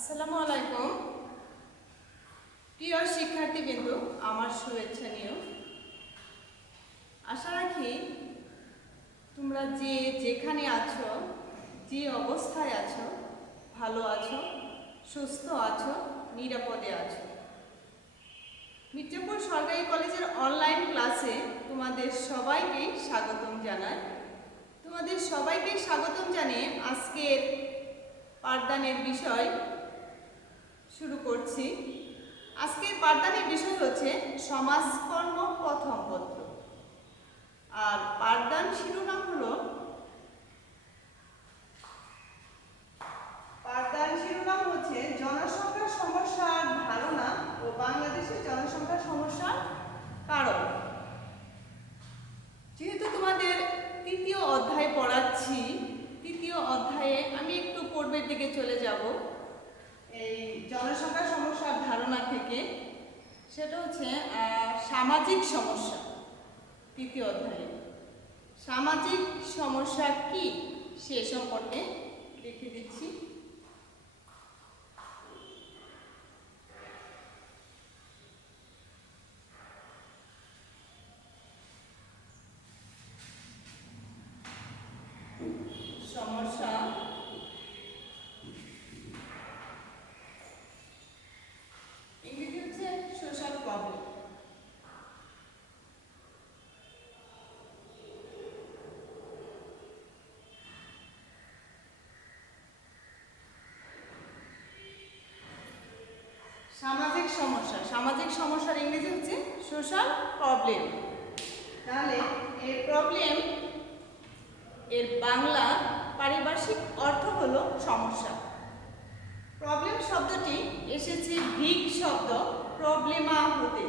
আসসালামু আলাইকুম প্রিয় শিক্ষার্থীবৃন্দ, আমার শুভেচ্ছা নিও। আশা রাখি তোমরা যেখানে আছো, যে অবস্থায় আছো, ভালো আছো, সুস্থ আছো, নিরাপদে আছো। মির্জাপুর সরকারি কলেজের অনলাইন ক্লাসে তোমাদের সবাইকে স্বাগতম জানাই। তোমাদের সবাইকে স্বাগতম জানিয়ে আজকের পাঠদানের বিষয় শুরু করছি। আজকের পাঠদানের বিষয় হচ্ছে সমাজকর্ম প্রথম পত্র, আর পাঠদান শিরোনাম হলো জনসংখ্যার সমস্যার ধারণা ও বাংলাদেশের জনসংখ্যার সমস্যার কারণ। যেহেতু তোমাদের তৃতীয় অধ্যায় পড়াচ্ছি, তৃতীয় অধ্যায়ে আমি একটু পূর্বের দিকে চলে যাব এই জনসংখ্যার সমস্যার ধারণা থেকে। সেটা হচ্ছে সামাজিক সমস্যা। তৃতীয় অধ্যায়ে সামাজিক সমস্যা কি সে সম্পর্কে দেখিয়ে দিচ্ছি। সমস্যা ইংরেজি হচ্ছে সোশ্যাল প্রবলেম। সামাজিক সমস্যা, সামাজিক সমস্যার ইংরেজি হচ্ছে সোশ্যাল প্রবলেম। তাহলে এই প্রবলেম এর বাংলা পারিভাষিক অর্থ হলো সমস্যা। প্রবলেম শব্দটি এসেছে গ্রিক শব্দ প্রবলেমা হতে,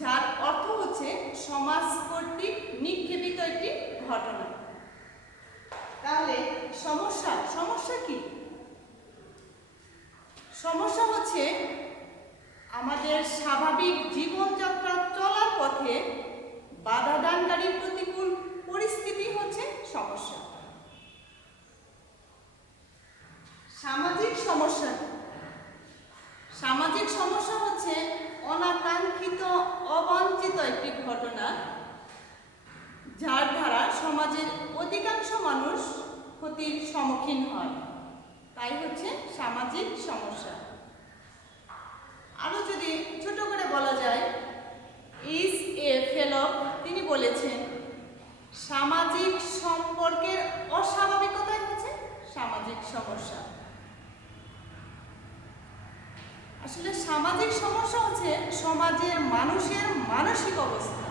যার অর্থ হচ্ছে সমাজ কর্তৃক নিক্ষেপিত একটি ঘটনা। তাহলে সমস্যা, সমস্যা কি? সমস্যা হচ্ছে আমাদের স্বাভাবিক জীবনযাত্রা চলার পথে বাধা দানকারী প্রতিকূল পরিস্থিতি হচ্ছে সমস্যা। সামাজিক সমস্যা, সামাজিক সমস্যা হচ্ছে অনাকাঙ্ক্ষিত অবাঞ্ছিত একটি ঘটনা, যার দ্বারা সমাজের অধিকাংশ মানুষ ক্ষতির সম্মুখীন হয়, তাই হচ্ছে সামাজিক সমস্যা। আরো যদি ছোট করে বলা যায়, ইজ এ ফেলো তিনি বলেছেন সামাজিক সম্পর্কের অস্বাভাবিকতাই হচ্ছে সামাজিক সমস্যা। আসলে সামাজিক সমস্যা হচ্ছে সমাজের মানুষের মানসিক অবস্থা,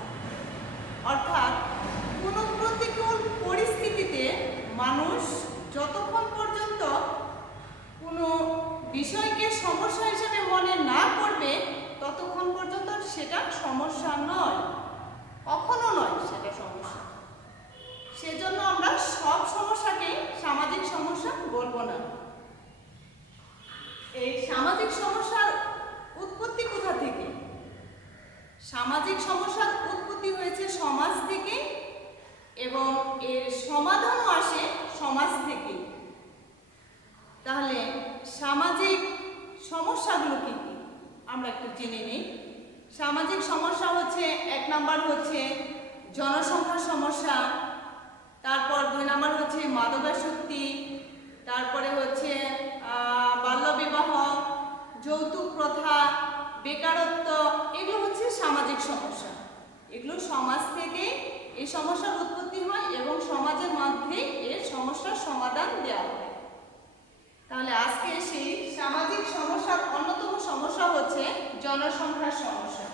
অর্থাৎ কোনো প্রতিকূল পরিস্থিতিতে মানুষ যতক্ষণ পর্যন্ত কোনো বিষয়কে সমস্যা হিসেবে মনে না করবে ততক্ষণ পর্যন্ত সেটা সমস্যা নয়, কখনো নয় সেটা সমস্যা। সেজন্য আমরা সব সমস্যাকে সামাজিক সমস্যা বলবো না। এই সামাজিক সমস্যার উৎপত্তি কোথা থেকে? সামাজিক সমস্যার উৎপত্তি হয়েছে সমাজ থেকে এবং এর সমাধানও আসে সমাজ থেকে। তাহলে সামাজিক সমস্যাগুলো কি কি আমরা একটু জেনে নিই। সামাজিক সমস্যা হচ্ছে, এক নাম্বার হচ্ছে জনসংখ্যার সমস্যা, তারপর দুই নাম্বার হচ্ছে মাদকাসক্তি, তারপরে হচ্ছে বাল্যবিবাহ, যৌতুক প্রথা, বেকারত্ব, এগুলো হচ্ছে সামাজিক সমস্যা। এগুলো সমাজ থেকে এই সমস্যার উৎপত্তি হয় এবং সমাজের মধ্যে এর সমস্যার সমাধান দেওয়া হয়। তাহলে আজকে সেই সামাজিক সমস্যার অন্যতম সমস্যা হচ্ছে জনসংখ্যার সমস্যা।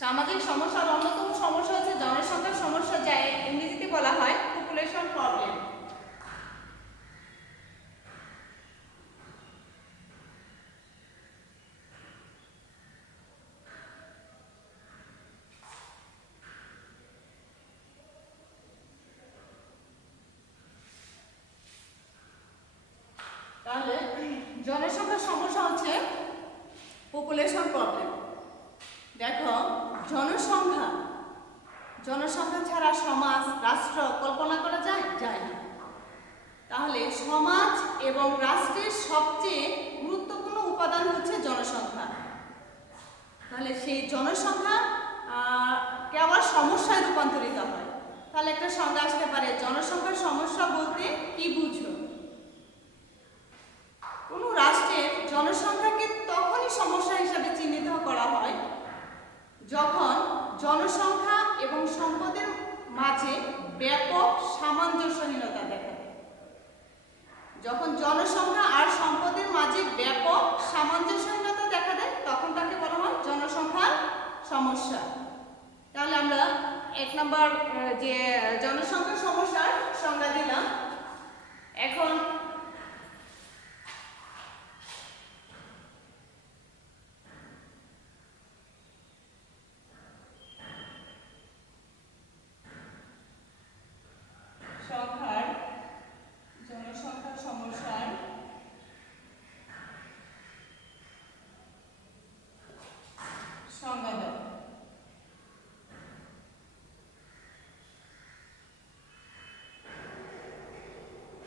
সামাজিক সমস্যার অন্যতম সমস্যা হচ্ছে জনসংখ্যার সমস্যা, যা ইংরেজিতে বলা হয় পপুলেশন প্রবলেম। তাহলে জনসংখ্যার সমস্যা হচ্ছে পপুলেশন প্রবলেম। দেখো জনসংখ্যা ছাড়া ছাড়া সমাজ, রাষ্ট্র কল্পনা করা যায়? যায় না। তাহলে সমাজ এবং রাষ্ট্রের সবচেয়ে গুরুত্বপূর্ণ উপাদান হচ্ছে জনসংখ্যা। তাহলে সেই জনসংখ্যা কে আবার সমস্যায় রূপান্তরিত হয়। তাহলে একটা সংজ্ঞা আসতে পারে, জনসংখ্যার সমস্যা বলতে কি বুঝো? কোনো রাষ্ট্রের জনসংখ্যাকে তখনই সমস্যা হিসাবে চিহ্নিত করা হয় যখন জনসংখ্যা এবং সম্পদের মাঝে ব্যাপক সামঞ্জস্যহীনতা দেখা দেয়। যখন জনসংখ্যা আর সম্পদের মাঝে ব্যাপক সামঞ্জস্যহীনতা দেখা দেয় তখন তাকে বলা হয় জনসংখ্যার সমস্যা। তাহলে আমরা 1 নম্বর যে জনসংখ্যার সমস্যার সংজ্ঞা দিলাম। এখন জনসংখ্যার সমস্যার সংজ্ঞা দাও।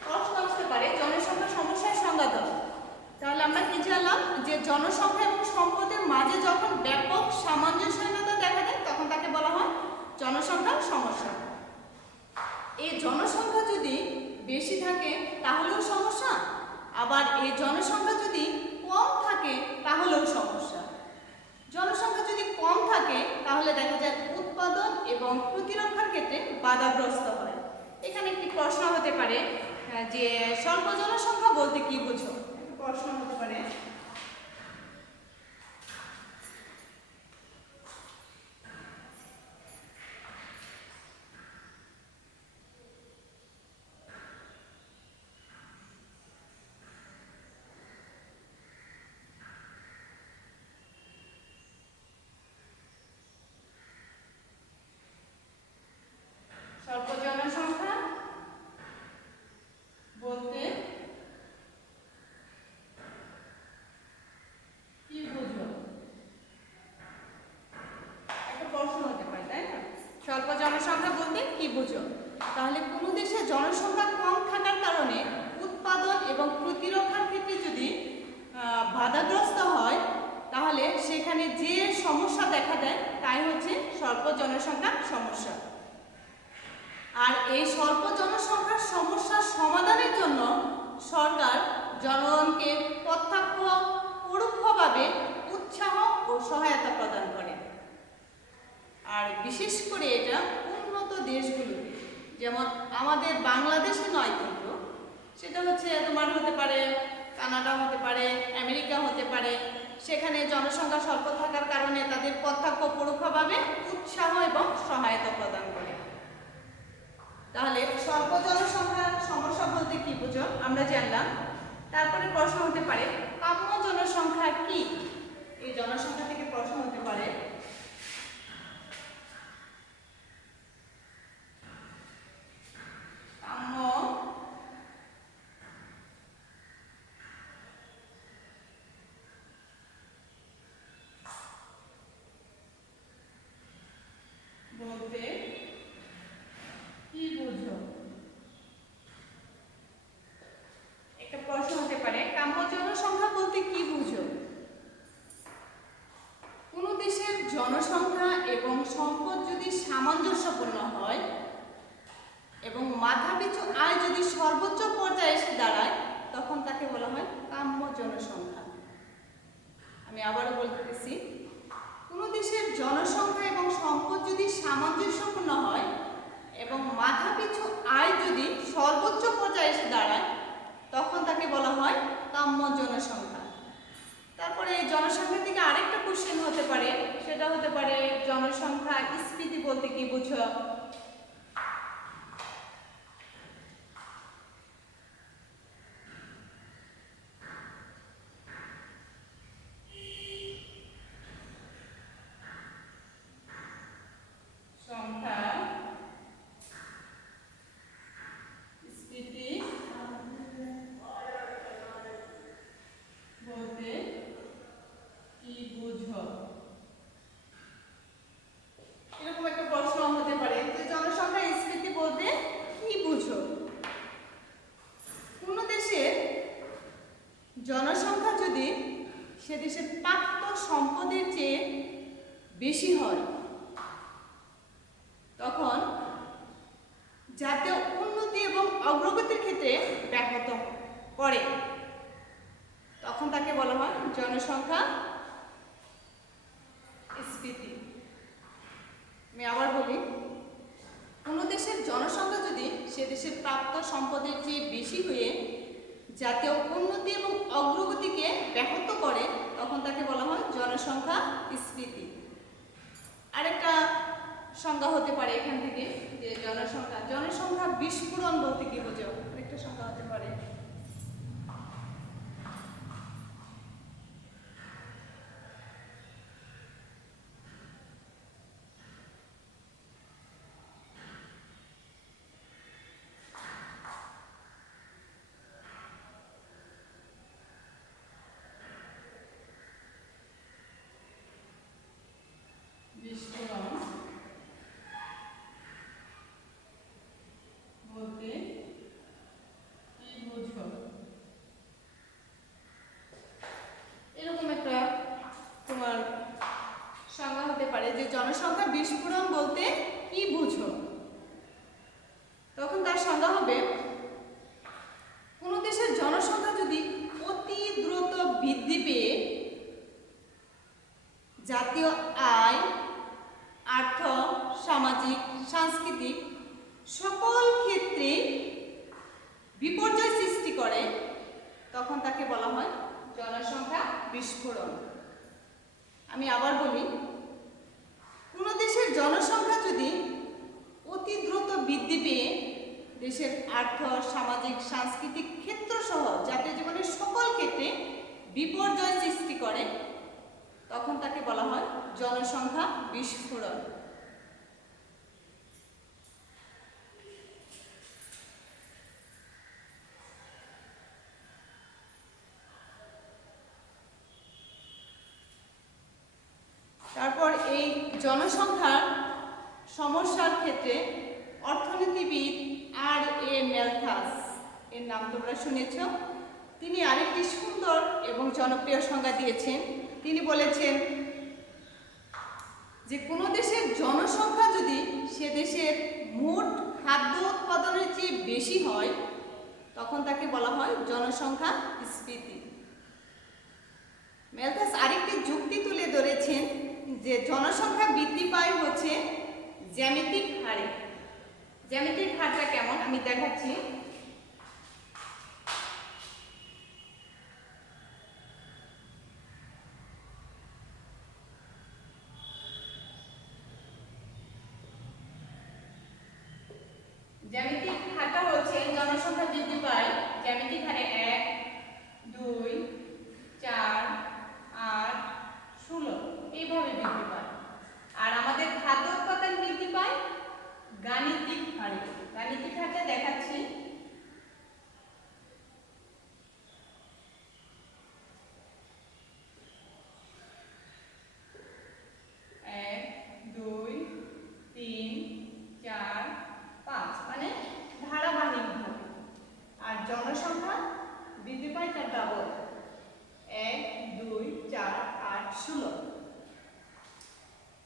প্রশ্ন আসতে পারে জনসংখ্যার সমস্যার সংজ্ঞা দাও। তাহলে আমরা কি জানলাম যে জনসংখ্যা এবং সম্পদের মাঝে যখন ব্যাপক সামঞ্জস্যহীনতা দেখা দেয় তখন তাকে বলা হয় জনসংখ্যার সমস্যা। এই জনসংখ্যা যদি বেশি থাকে তাহলেও সমস্যা, আবার এই জনসংখ্যা যদি কম থাকে তাহলেও সমস্যা। জনসংখ্যা যদি কম থাকে তাহলে দেখা যায় উৎপাদন এবং প্রতিরক্ষার ক্ষেত্রে বাধাগ্রস্ত হয়। এখানে একটি প্রশ্ন হতে পারে যে স্বল্প জনসংখ্যা বলতে কি বুঝো? প্রশ্ন হতে পারে। স্বল্প জনসংখ্যা বলতে কি বুঝো? একটা প্রশ্ন হতে পারে, তাই না? স্বল্প জনসংখ্যা বলতে কি বুঝো? তাহলে কোনো দেশে জনসংখ্যা কম থাকার কারণে উৎপাদন এবং প্রতিরক্ষার ক্ষেত্রে যদি বাধাগ্রস্ত হয় তাহলে সেখানে যে সমস্যা দেখা দেয় তাই হচ্ছে স্বল্প জনসংখ্যার সমস্যা। আর এই স্বল্প জনসংখ্যার সমস্যার সমাধানের জন্য সরকার জনগণকে প্রত্যক্ষ পরোক্ষভাবে উৎসাহ ও সহায়তা প্রদান করে। আর বিশেষ করে এটা উন্নত দেশগুলোতে, যেমন আমাদের বাংলাদেশে নয়, কিন্তু সেটা হচ্ছে তোমার হতে পারে কানাডা, হতে পারে আমেরিকা, হতে পারে। সেখানে জনসংখ্যা স্বল্প থাকার কারণে তাদের প্রত্যক্ষ পরোক্ষভাবে উৎসাহ এবং সহায়তা প্রদান করে। তাহলে স্বল্প জনসংখ্যার সমস্যা বলতে কি বুঝো আমরা জানলাম। তারপরে প্রশ্ন হতে পারে কাম্য জনসংখ্যা কি? এই জনসংখ্যা থেকে প্রশ্ন হতে পারে কাম্য বলতে কি বুঝো? একটা প্রশ্ন হতে পারে কাম্য জনসংখ্যা বলতে কি বুঝো? কোনো দেশের জনসংখ্যা এবং সম্পদ যদি সামঞ্জস্যপূর্ণ হয় এবং মাথাপিছু আয় যদি সর্বোচ্চ পর্যায়ে এসে দাঁড়ায় তখন তাকে বলা হয় কাম্য জনসংখ্যা। আমি আবারও বলতেছি, কোনো দেশের জনসংখ্যা এবং সম্পদ যদি সামঞ্জস্যপূর্ণ হয় এবং মাথাপিছু আয় যদি সর্বোচ্চ পর্যায়ে এসে দাঁড়ায় তখন তাকে বলা হয় কাম্য জনসংখ্যা। তারপরে এই জনসংখ্যা থেকে আরেকটা কোশ্চেন হতে পারে, সেটা হতে পারে জনসংখ্যা স্ফীতি বলতে কি বুঝো? সংখ্যা স্ফীতি বলতে কি বুঝো? এরকম একটা প্রশ্ন হতে পারে যে দেশের প্রাপ্ত সম্পদের চেয়ে বেশি হয়, তখন জাতীয় উন্নতি এবং অগ্রগতির ক্ষেত্রে ব্যাহত করে, তখন তাকে বলা হয় জনসংখ্যা স্ফীতি। আমি আবার বলি, কোনো দেশের জনসংখ্যা যদি সে দেশের প্রাপ্ত সম্পদের চেয়ে বেশি হয়ে জাতীয় উন্নতি এবং অগ্রগতিকে ব্যাহত করে, তখন তাকে বলা হয় জনসংখ্যা স্ফীতি। আরেকটা সংজ্ঞা হতে পারে এখান থেকে যে জনসংখ্যা বিস্ফোরণ বলতে কি বোঝো, আরেকটা সংজ্ঞা হতে পারে। এরকম একটা তোমার সংজ্ঞা হতে পারে যে জনসংখ্যা বিস্ফোরণ বলতে কি বুঝো, তখন তার সংজ্ঞা হবে কোন দেশের জনসংখ্যা যদি অতি দ্রুত বৃদ্ধি পেয়ে জাতীয় আয়, আর্থ, সামাজিক, সাংস্কৃতিক সকল ক্ষেত্রে বিপর্যয় সৃষ্টি করে, তখন তাকে বলা হয় জনসংখ্যা বিস্ফোরণ। আমি আবার বলি, কোনো দেশের জনসংখ্যা যদি অতি দ্রুত বৃদ্ধি পেয়ে দেশের আর্থ, সামাজিক, সাংস্কৃতিক ক্ষেত্র সহ জাতীয় জীবনের সকল ক্ষেত্রে বিপর্যয় সৃষ্টি করে, তখন তাকে বলা হয় জনসংখ্যা বিস্ফোরণ। তারপর এই জনসংখ্যার সমস্যার ক্ষেত্রে অর্থনীতিবিদ আর.এ. ম্যালথাস এর নাম তোমরা শুনেছ, তিনি আরেকটি সুন্দর এবং জনপ্রিয় সংজ্ঞা দিয়েছেন। তিনি বলেছেন যে কোনো দেশের জনসংখ্যা যদি সে দেশের মোট খাদ্য উৎপাদনের চেয়ে বেশি হয়, তখন তাকে বলা হয় জনসংখ্যা স্ফীতি। ম্যালথাস আরেকটি যুক্তি তুলে ধরেছেন যে জনসংখ্যা বৃদ্ধি পায় হচ্ছে জ্যামিতিক হারে। জ্যামিতিক হারটা কেমন আমি দেখাচ্ছি। জ্যামিতিক হারটা হচ্ছে জনসংখ্যা বৃদ্ধি পায় জ্যামিতিক হারে 1, 2, 4, 8, 16 এইভাবে বৃদ্ধি পায়। আর আমাদের খাদ্য উৎপাদন বৃদ্ধি পায় গাণিতিক হারে। গাণিতিক হারটা দেখাচ্ছি। মানে ধারাবাহিকভাবে। আর জনসংখ্যা বৃদ্ধি পায় তার ডাবল, 1, 2, 4, 8, 16।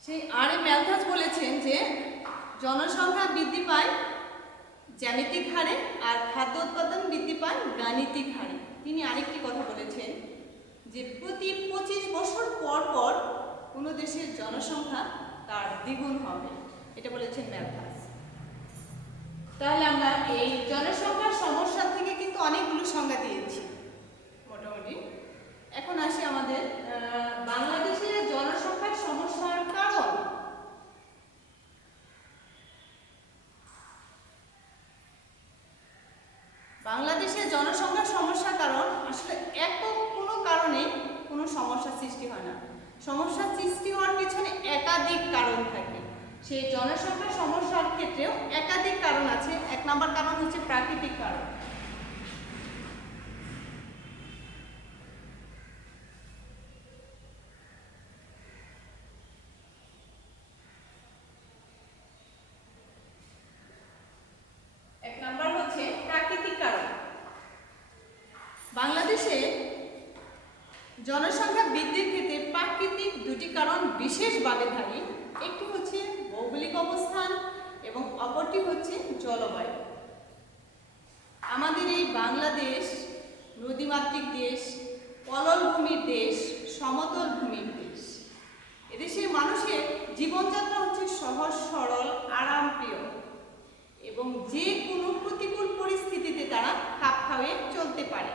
সেই আর.এ. ম্যালথাস বলেছেন যে জনসংখ্যা বৃদ্ধি পায় জ্যামিতিক হারে আর খাদ্য উৎপাদন বৃদ্ধি পায় গাণিতিক হারে। তিনি আরেকটি কথা বলেছেন যে প্রতি 25 বছর পর পর কোনো দেশের জনসংখ্যা তার দ্বিগুণ হবে, এটা বলেছেন ম্যালথাস। তাহলে আমরা এই জনসংখ্যার সমস্যা থেকে কিন্তু অনেকগুলো সংজ্ঞা দিয়েছি মোটামুটি। এখন আসি আমাদের বাংলাদেশের জনসংখ্যার সমস্যার কারণ। বাংলাদেশের জনসংখ্যার সমস্যার কারণ আসলে একক কোনো কারণে কোনো সমস্যা সৃষ্টি হয় না। সমস্যা সৃষ্টি হওয়ার পিছনে একাধিক কারণ থাকে। সেই জনসংখ্যার সমস্যার ক্ষেত্রেও একাধিক কারণ আছে। 1 নম্বর কারণ হচ্ছে প্রাকৃতিক কারণ। বাংলাদেশে জনসংখ্যা বৃদ্ধির কারণ বিশেষভাবে দায়ী। একটি হচ্ছে ভৌগোলিক অবস্থান এবং অপরটি হচ্ছে জলবায়ু। আমাদের এই বাংলাদেশ নদীমাতৃক দেশ, পলল ভূমির দেশ, সমতল ভূমির দেশ। এদেশের মানুষের জীবনযাত্রা হচ্ছে সহজ সরল আরামপ্রিয় এবং যে কোনো প্রতিকূল পরিস্থিতিতে তারা খাপ খাইয়ে চলতে পারে,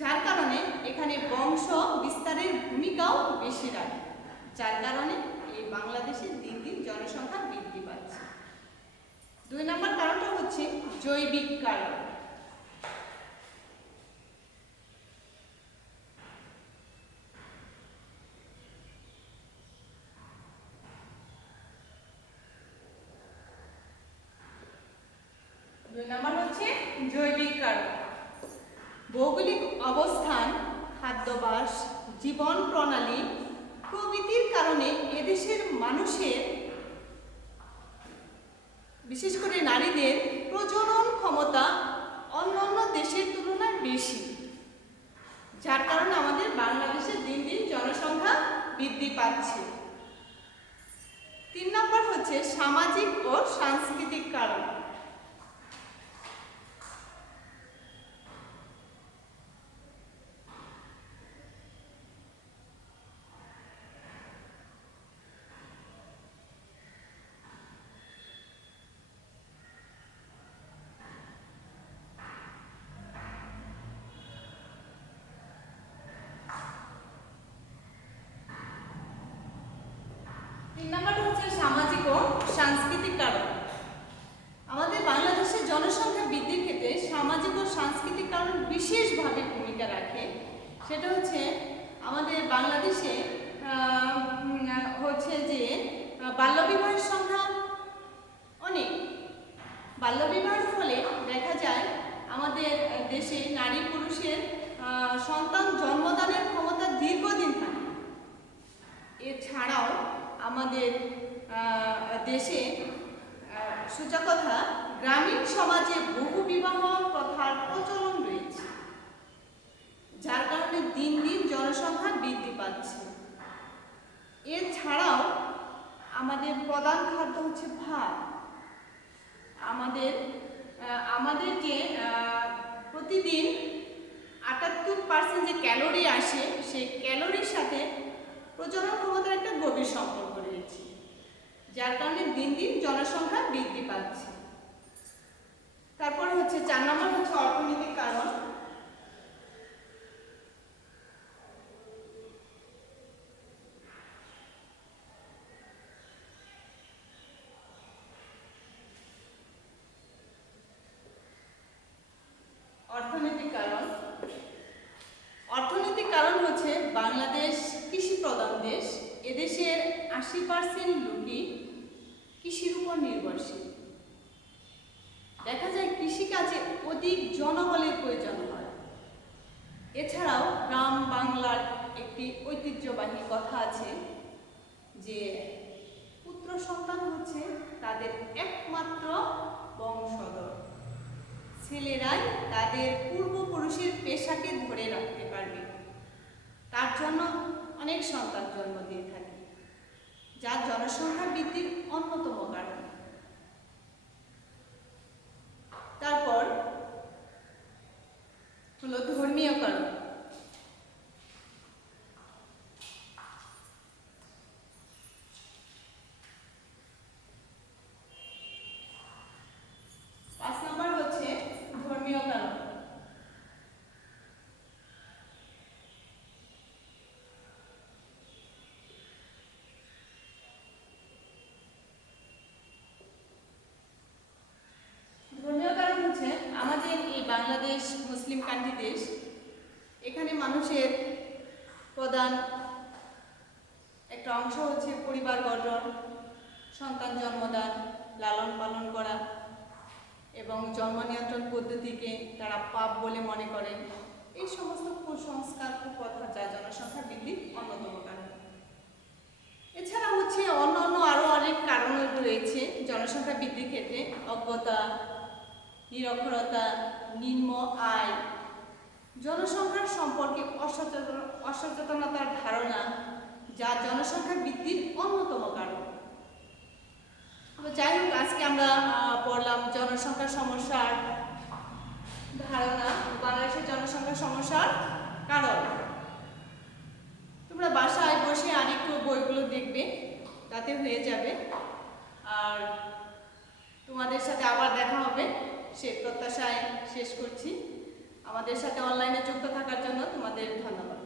যার কারণে এখানে বংশ বিস্তারের ভূমিকাও বেশি রাখে, যার কারণে এই বাংলাদেশের দিন দিন জনসংখ্যা বৃদ্ধি পাচ্ছে। 2 নম্বর কারণটা হচ্ছে জৈবিক কারণ। জৈবিক কারণ ভৌগোলিক অবস্থান, খাদ্যাভ্যাস, জীবন প্রণালী প্রভৃতির কারণে এদেশের মানুষের, বিশেষ করে নারীদের প্রজনন ক্ষমতা অন্যান্য দেশের তুলনায় বেশি, যার কারণে আমাদের বাংলাদেশে দিন দিন জনসংখ্যা বৃদ্ধি পাচ্ছে। 3 নম্বর হচ্ছে সামাজিক ও সাংস্কৃতিক কারণ। সামাজিক ও সাংস্কৃতিক কারণ। আমাদের বাংলাদেশের জনসংখ্যা বৃদ্ধির ক্ষেত্রে সামাজিক ও সাংস্কৃতিক কারণ বিশেষভাবে ভূমিকা রাখে। সেটা হচ্ছে আমাদের বাংলাদেশে হচ্ছে যে বাল্যবিবাহের সংখ্যা অনেক। বাল্যবিবাহের ফলে দেখা যায় আমাদের দেশে নারী পুরুষের সন্তান জন্মদানের ক্ষমতা দীর্ঘদিন থাকে। এছাড়াও আমাদের দেশে সোজা কথা গ্রামীণ সমাজে বহু বিবাহ প্রথার প্রচলন রয়েছে, যার কারণে দিন দিন জনসংখ্যা বৃদ্ধি পাচ্ছে। এছাড়াও আমাদের প্রধান খাদ্য হচ্ছে ভাত। আমাদের যে প্রতিদিন 78% যে ক্যালোরি আসে, সেই ক্যালোরির সাথে প্রজনন ক্ষমতার একটা গভীর সম্পর্ক রয়েছে, যার কারণে দিন দিন জনসংখ্যা বৃদ্ধি পাচ্ছে। তারপর হচ্ছে 4 নম্বর হচ্ছে অর্থনৈতিক কারণ। অর্থনৈতিক কারণ হচ্ছে বাংলাদেশ কৃষি প্রধান দেশ। এদেশের 80% লোকই কৃষির উপর নির্ভরশীল। দেখা যায় কৃষিকাজে অধিক জনবলের প্রয়োজন হয়। এছাড়াও গ্রাম বাংলার একটি ঐতিহ্যবাহী কথা আছে যে পুত্র সন্তান হচ্ছে তাদের একমাত্র বংশধর। ছেলেরাই তাদের পূর্বপুরুষের পেশাকে ধরে রাখতে পারবে, তার জন্য অনেক সন্তান জন্ম দিয়ে থাকে, যা জনসংখ্যা বৃদ্ধির অন্যতম কারণ। তারপর হলো ধর্মীয় কারণ। আমাদের এই বাংলাদেশ মুসলিম কান্ট্রি দেশ। এখানে মানুষের প্রধান একটা অংশ হচ্ছে পরিবার গঠন, সন্তান জন্মদান, লালন পালন করা এবং জন্ম নিয়ন্ত্রণ পদ্ধতিকে তারা পাপ বলে মনে করেন। এই সমস্ত কুসংস্কার কুপ্রথা যা জনসংখ্যা বৃদ্ধির অন্যতম কারণ। এছাড়া হচ্ছে অন্যান্য আরও অনেক কারণ রয়েছে জনসংখ্যা বৃদ্ধির ক্ষেত্রে। অজ্ঞতা, নিরক্ষরতা, নিম্ন আয়, জনসংখ্যার সম্পর্কে অসচেতনতার ধারণা, যা জনসংখ্যা বৃদ্ধির অন্যতম কারণ। তো যাই হোক, আজকে আমরা পড়লাম জনসংখ্যা সমস্যার ধারণা, বাংলাদেশের জনসংখ্যা সমস্যার কারণ। তোমরা বাসায় বসে আরেকটু বইগুলো দেখবে, তাতে হয়ে যাবে। আর তোমাদের সাথে আবার দেখা হবে সে প্রত্যাশায় শেষ করছি। আমাদের সাথে অনলাইনে যুক্ত থাকার জন্য তোমাদের ধন্যবাদ।